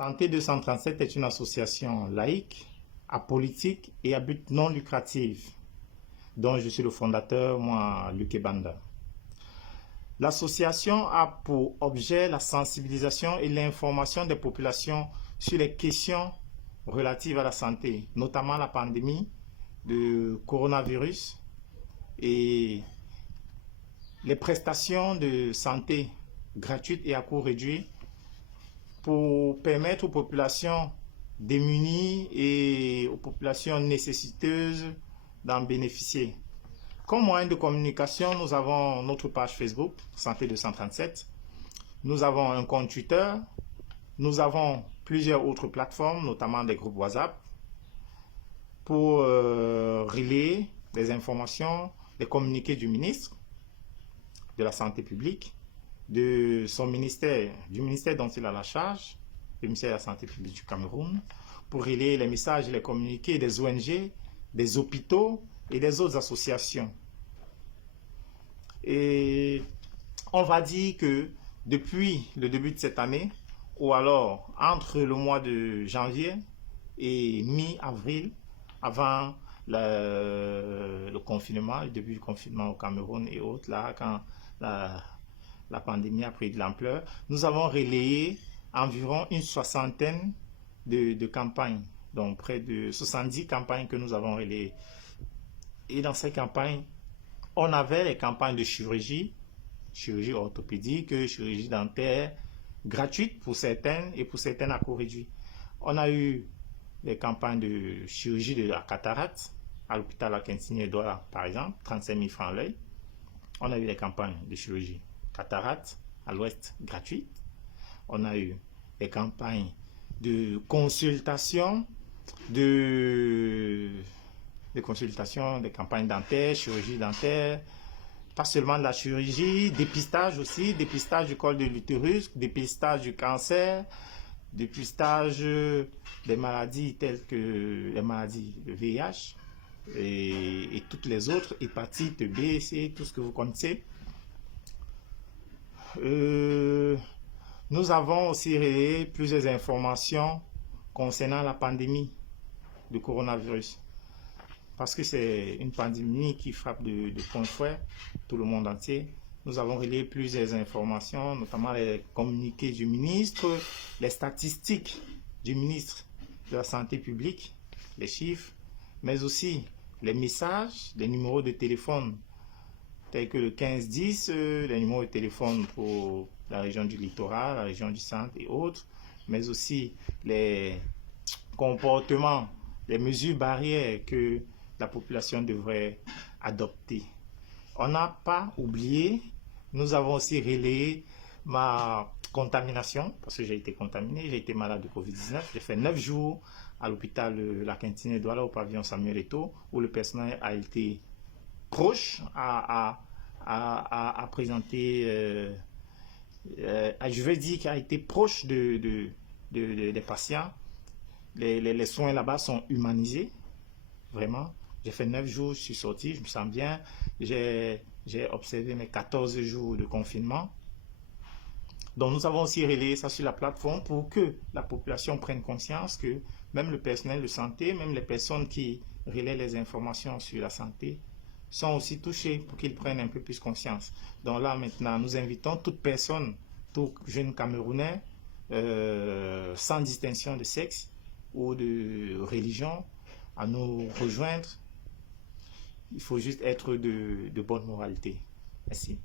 Santé 237 est une association laïque, apolitique et à but non lucratif, dont je suis le fondateur, moi, Luc Banda. L'association a pour objet la sensibilisation et l'information des populations sur les questions relatives à la santé, notamment la pandémie de coronavirus et les prestations de santé gratuites et à coût réduit pour permettre aux populations démunies et aux populations nécessiteuses d'en bénéficier. Comme moyen de communication, nous avons notre page Facebook, Santé 237. Nous avons un compte Twitter. Nous avons plusieurs autres plateformes, notamment des groupes WhatsApp, pour relayer des informations, des communiqués du ministre de la Santé publique, de son ministère, du ministère dont il a la charge, le ministère de la Santé publique du Cameroun, pour relayer les messages et les communiqués des ONG, des hôpitaux et des autres associations. Et on va dire que depuis le début de cette année, ou alors entre le mois de janvier et mi-avril, avant le confinement, le début du confinement au Cameroun et autres, là, quand la pandémie a pris de l'ampleur, nous avons relayé environ une soixantaine de campagnes, donc près de 70 campagnes que nous avons relayées. Et dans ces campagnes, on avait les campagnes de chirurgie orthopédique, chirurgie dentaire, gratuite pour certaines et pour certaines à coût réduit. On a eu les campagnes de chirurgie de la cataracte à l'hôpital La Quintinière, par exemple, 35 000 francs l'œil. On a eu les campagnes de chirurgie cataracte à l'ouest gratuite. On a eu les campagnes de consultation, des campagnes dentaires, chirurgie dentaire, pas seulement de la chirurgie, dépistage aussi, dépistage du col de l'utérus, dépistage du cancer, dépistage des maladies telles que les maladies de VIH et toutes les autres, hépatite B, C, tout ce que vous connaissez. Nous avons aussi relayé plusieurs informations concernant la pandémie de coronavirus. Parce que c'est une pandémie qui frappe de plein fouet tout le monde entier. Nous avons relayé plusieurs informations, notamment les communiqués du ministre, les statistiques du ministre de la Santé publique, les chiffres, mais aussi les messages, les numéros de téléphone tels que le 1510, les numéros de téléphone pour la région du littoral, la région du centre et autres, mais aussi les comportements, les mesures barrières que la population devrait adopter. On n'a pas oublié, nous avons aussi relayé ma contamination, parce que j'ai été contaminé, j'ai été malade de Covid-19. J'ai fait 9 jours à l'hôpital La Quintinière Douala, au pavillon Samuel Eto'o, où le personnel a été proche à présenter, je veux dire qu'il a été proche des patients. Les soins là-bas sont humanisés, vraiment. J'ai fait 9 jours, je suis sorti, je me sens bien. J'ai observé mes 14 jours de confinement. Donc nous avons aussi relayé ça sur la plateforme pour que la population prenne conscience que même le personnel de santé, même les personnes qui relaient les informations sur la santé sont aussi touchés pour qu'ils prennent un peu plus conscience. Donc là maintenant, nous invitons toute personne, tout jeune Camerounais, sans distinction de sexe ou de religion, à nous rejoindre. Il faut juste être de bonne moralité. Merci.